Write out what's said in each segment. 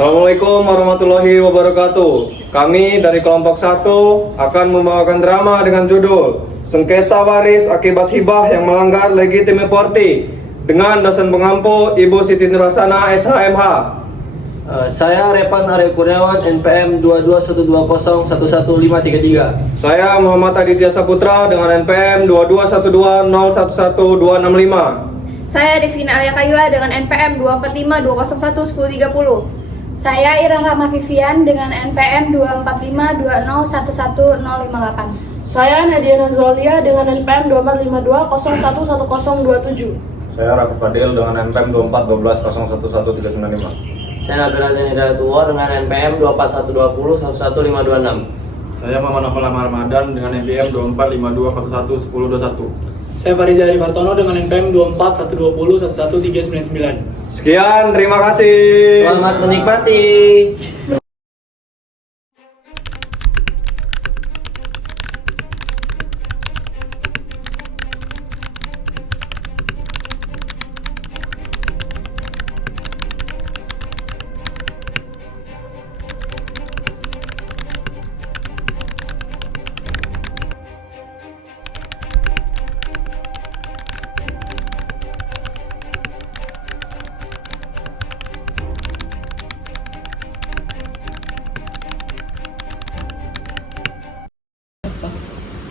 Assalamualaikum warahmatullahi wabarakatuh. Kami dari kelompok 1 akan membawakan drama dengan judul Sengketa Waris Akibat Hibah yang Melanggar Legitimate Property dengan dosen pengampu Ibu Siti Nurhasana SHMH. Saya Repan Arya Kurniawan NPM 2212011533. Saya Muhammad Aditya Saputra dengan NPM 2212011265. Saya Devina Alia Kaila dengan NPM 2452011030. Saya Irang Rahma Vivian dengan NPM 24520111058. Saya Nadia Nazwalia dengan NPM 2452011027. Saya Rafi Fadil dengan NPM 2412011395. Saya Nabil Razan Hidayatullah dengan NPM 24120 11526. Saya Muhammad Nafal Ramadan dengan NPM 2452011021. Saya Fariza Arifartono dengan NPM 24120 11399. Sekian, terima kasih. Selamat menikmati.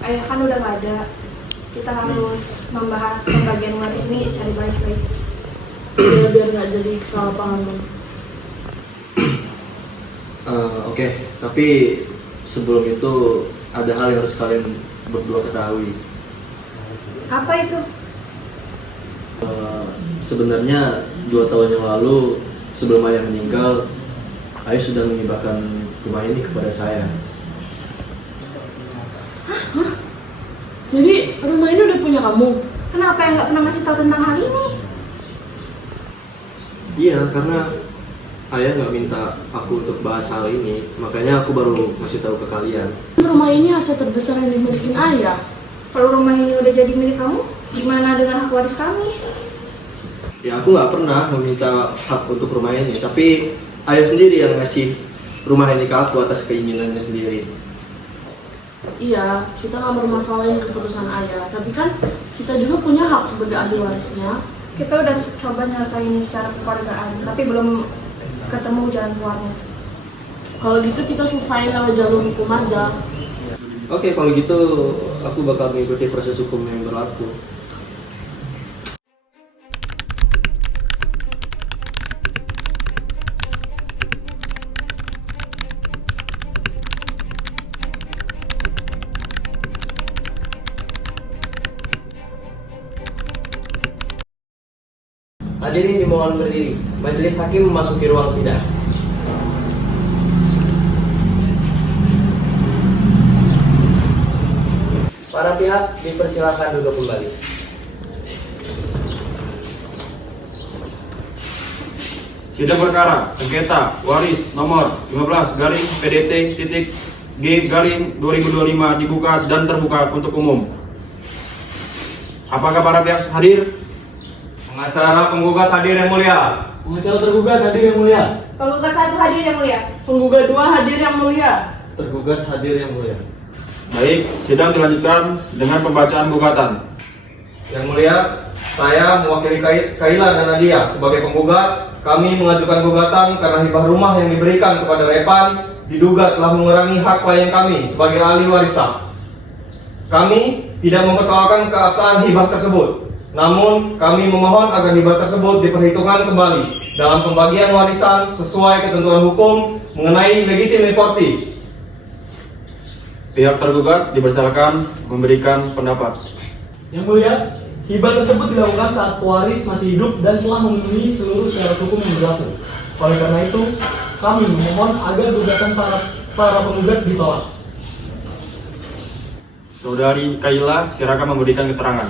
Ayah kan udah nggak ada. Kita harus membahas pembagian waris ini secara baik-baik. Biar nggak jadi kesalahpahaman. Oke, tapi sebelum itu ada hal yang harus kalian berdua ketahui. Apa itu? Sebenarnya 2 tahun yang lalu sebelum ayah meninggal, ayah sudah menghibahkan rumah ini kepada saya. Jadi rumah ini udah punya kamu? Kenapa yang nggak pernah ngasih tahu tentang hal ini? Iya, karena ayah nggak minta aku untuk bahas hal ini, makanya aku baru ngasih tahu ke kalian. Rumah ini aset terbesar yang dimiliki ayah. Kalau rumah ini udah jadi milik kamu, gimana dengan hak waris kami? Ya aku nggak pernah meminta hak untuk rumah ini, tapi ayah sendiri yang ngasih rumah ini ke aku atas keinginannya sendiri. Iya, kita nggak bermasalahin keputusan ayah, tapi kan kita juga punya hak sebagai ahli warisnya. Kita udah coba nyelesain ini secara kekeluargaan, tapi belum ketemu jalan keluarnya. Kalau gitu kita selesain lewat jalur hukum aja. Oke, kalau gitu aku bakal mengikuti proses hukum yang berlaku. Hadirin dimohon berdiri. Majelis hakim memasuki ruang sidang. Para pihak dipersilakan duduk kembali. Sidang perkara sengketa waris nomor 15-PDT-G-2025 dibuka dan terbuka untuk umum. Apakah para pihak hadir? Pengacara penggugat hadir yang mulia. Pengacara tergugat hadir yang mulia. Penggugat 1 hadir yang mulia. Penggugat 2 hadir yang mulia. Tergugat hadir yang mulia. Baik, sidang dilanjutkan dengan pembacaan gugatan. Yang mulia, saya mewakili Kaila dan Nadia sebagai penggugat. Kami mengajukan gugatan karena hibah rumah yang diberikan kepada Repan diduga telah mengurangi hak klien kami sebagai ahli warisan. Kami tidak mempersoalkan keabsahan hibah tersebut. Namun, kami memohon agar hibah tersebut diperhitungkan kembali dalam pembagian warisan sesuai ketentuan hukum mengenai legitimate property. Pihak tergugat dipersilakan memberikan pendapat. Yang mulia, hibah tersebut dilakukan saat pewaris masih hidup dan telah memenuhi seluruh syarat hukum yang berlaku. Oleh karena itu, kami memohon agar gugatan para penggugat ditolak. Saudari Kaila, silakan memberikan keterangan.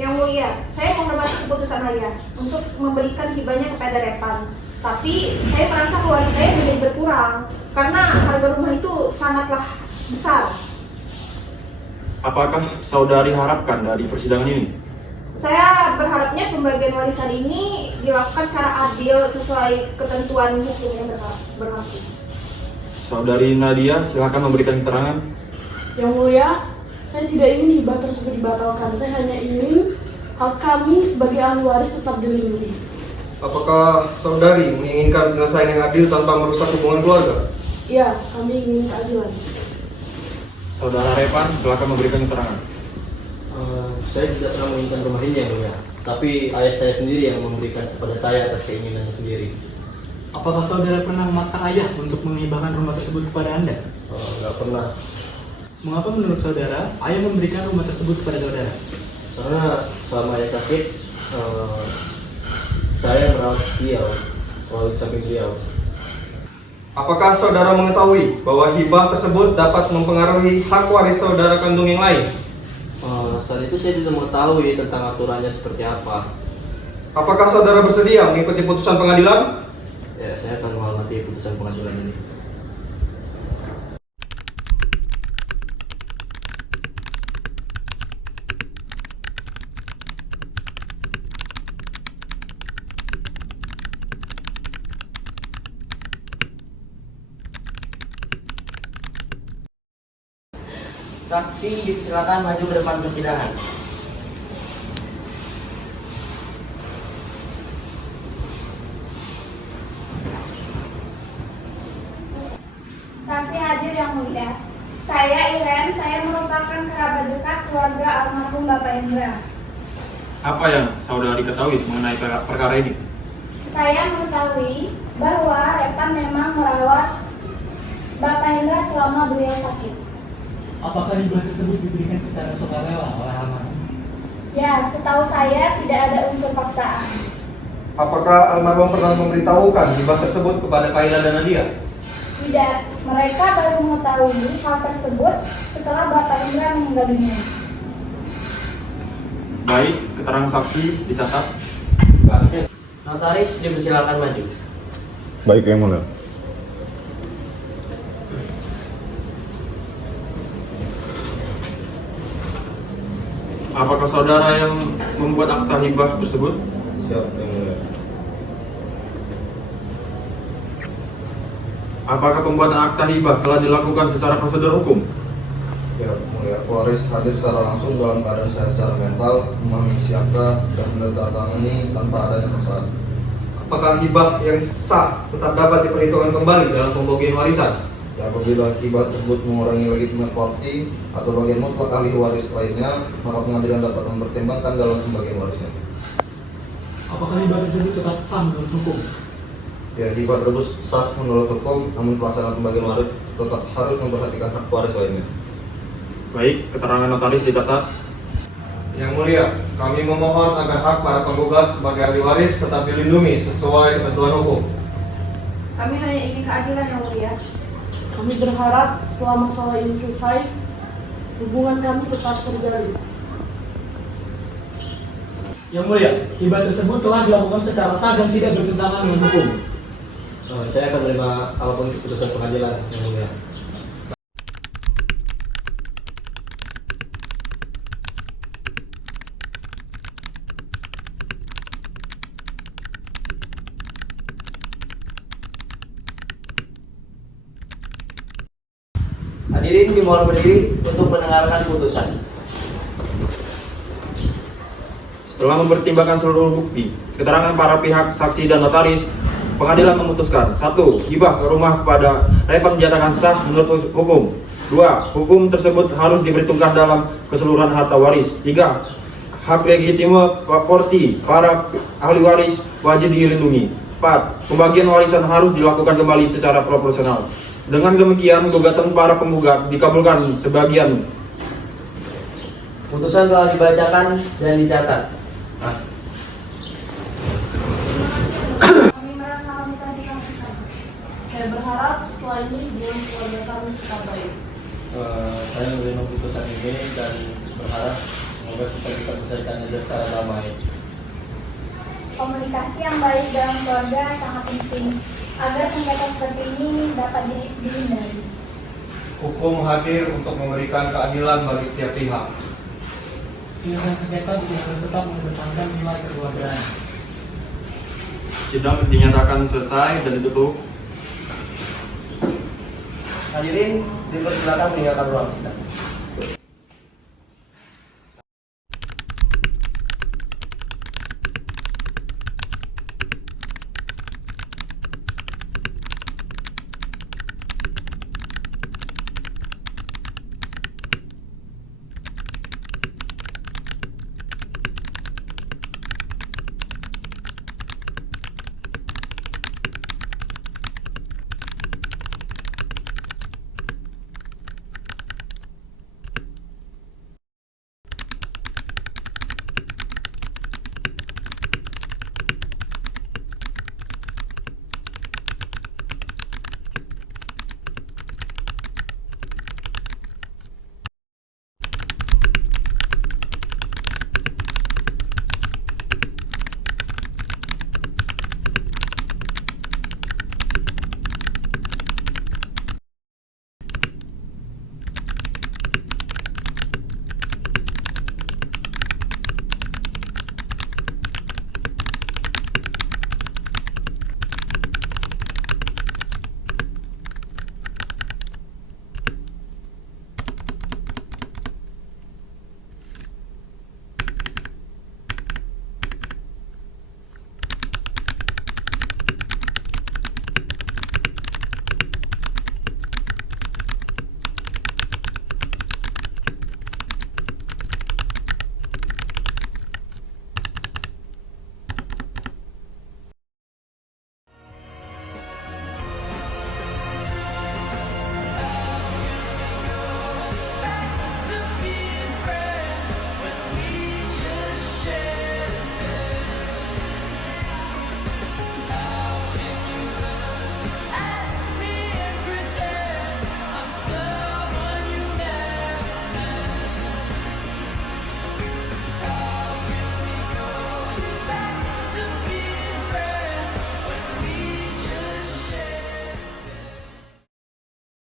Yang mulia, saya menghormati keputusan ayah untuk memberikan hibahnya kepada Repan. Tapi saya merasa keluarga saya menjadi berkurang karena harga rumah itu sangatlah besar. Apakah saudari harapkan dari persidangan ini? Saya berharapnya pembagian warisan ini dilakukan secara adil sesuai ketentuan hukum yang berlaku. Saudari Nadia, silakan memberikan keterangan. Yang mulia, saya tidak ingin hibah tersebut dibatalkan. Saya hanya ingin hak kami sebagai ahli waris tetap dilindungi. Apakah saudari menginginkan penyelesaian yang adil tanpa merusak hubungan keluarga? Iya, kami ingin keadilan. Saudara Repan, silakan memberikan keterangan. Saya tidak pernah menginginkan rumah ini yang mulia, tapi ayah saya sendiri yang memberikan kepada saya atas keinginannya sendiri. Apakah saudara pernah memaksa ayah untuk menghibahkan rumah tersebut kepada Anda? Nggak pernah, Mengapa menurut saudara ayah memberikan rumah tersebut kepada saudara? karena selama ayah sakit, saya merawat beliau, merawat samping beliau. Apakah saudara mengetahui bahwa hibah tersebut dapat mempengaruhi hak waris saudara kandung yang lain? Saat itu saya tidak mengetahui tentang aturannya seperti apa. Apakah saudara bersedia mengikuti putusan pengadilan? Ya, saya akan menghormati putusan pengadilan ini. Saksi silakan maju ke depan persidangan. Saksi hadir yang mulia. Saya Iren, saya merupakan kerabat dekat keluarga almarhum Bapak Hendra. Apa yang saudari ketahui mengenai perkara ini? Saya mengetahui bahwa Repan memang merawat Bapak Hendra selama beliau sakit. Apakah hibah tersebut diberikan secara sukarela oleh almarhum? Ya, setahu saya tidak ada unsur paksaan. Apakah almarhum pernah memberitahukan hibah tersebut kepada Kaila dan Nadia? Tidak, mereka baru mengetahui hal tersebut setelah Bapak Hendra meninggal dunia. Baik, keterangan saksi dicatat. Notaris dipersilakan maju. Baik, Yang Mulia. Apakah saudara yang membuat akta hibah tersebut? Siap, Yang Mulia. Apakah pembuatan akta hibah telah dilakukan secara prosedur hukum? Ya, mulia waris hadir secara langsung dalam keadaan sehat secara mental, memahami isi akta dan menandatangani tanpa adanya kesalahan. Apakah hibah yang sah tetap dapat diperhitungkan kembali dalam pembagian warisan? Ya, apabila hibah tersebut mengurangi legitimate party atau bagian mutlak ahli waris lainnya, maka pengadilan dapat mempertimbangkan dalam pembagian warisnya. Apakah hibah tersebut tetap sah menurut hukum? Ya, hibah tersebut sah menurut hukum, namun pelaksanaan pembagian waris tetap harus memperhatikan hak waris lainnya. Baik, keterangan notaris dicatat. Yang Mulia, kami memohon agar hak para penggugat sebagai ahli waris tetap dilindungi sesuai ketentuan hukum. Kami hanya ingin keadilan yang mulia. Kami berharap setelah masalah ini selesai, hubungan kami tetap terjalin. Yang Mulia, hibah tersebut telah dilakukan secara sah dan tidak bertentangan dengan hukum. Saya akan menerima apapun keputusan pengadilan, Yang Mulia. Hadirin dimohon berdiri untuk mendengarkan putusan. Setelah mempertimbangkan seluruh bukti, keterangan para pihak, saksi dan notaris, pengadilan memutuskan: 1. Hibah ke rumah kepada Repan dinyatakan sah menurut hukum. 2. Hukum tersebut harus diperhitungkan dalam keseluruhan harta waris. 3. Hak legitime properti para ahli waris wajib dilindungi. 4. Pembagian warisan harus dilakukan kembali secara proporsional. Dengan demikian, gugatan para penggugat dikabulkan sebagian. Putusan telah dibacakan dan dicatat. Kami merasa kami telah dikabulkan. Saya berharap setelah ini hubungan keluarga kami tetap baik. Saya menerima putusan ini dan berharap semoga kita bisa menyelesaikannya secara damai. Komunikasi yang baik dalam keluarga sangat penting agar sengketa seperti ini dapat dihindari. Hukum hadir untuk memberikan keadilan bagi setiap pihak. penyelesaian sengketa juga harus tetap mengedepankan nilai kekeluargaan. Sidang dinyatakan selesai dan ditutup. Hadirin dipersilakan meninggalkan ruang sidang.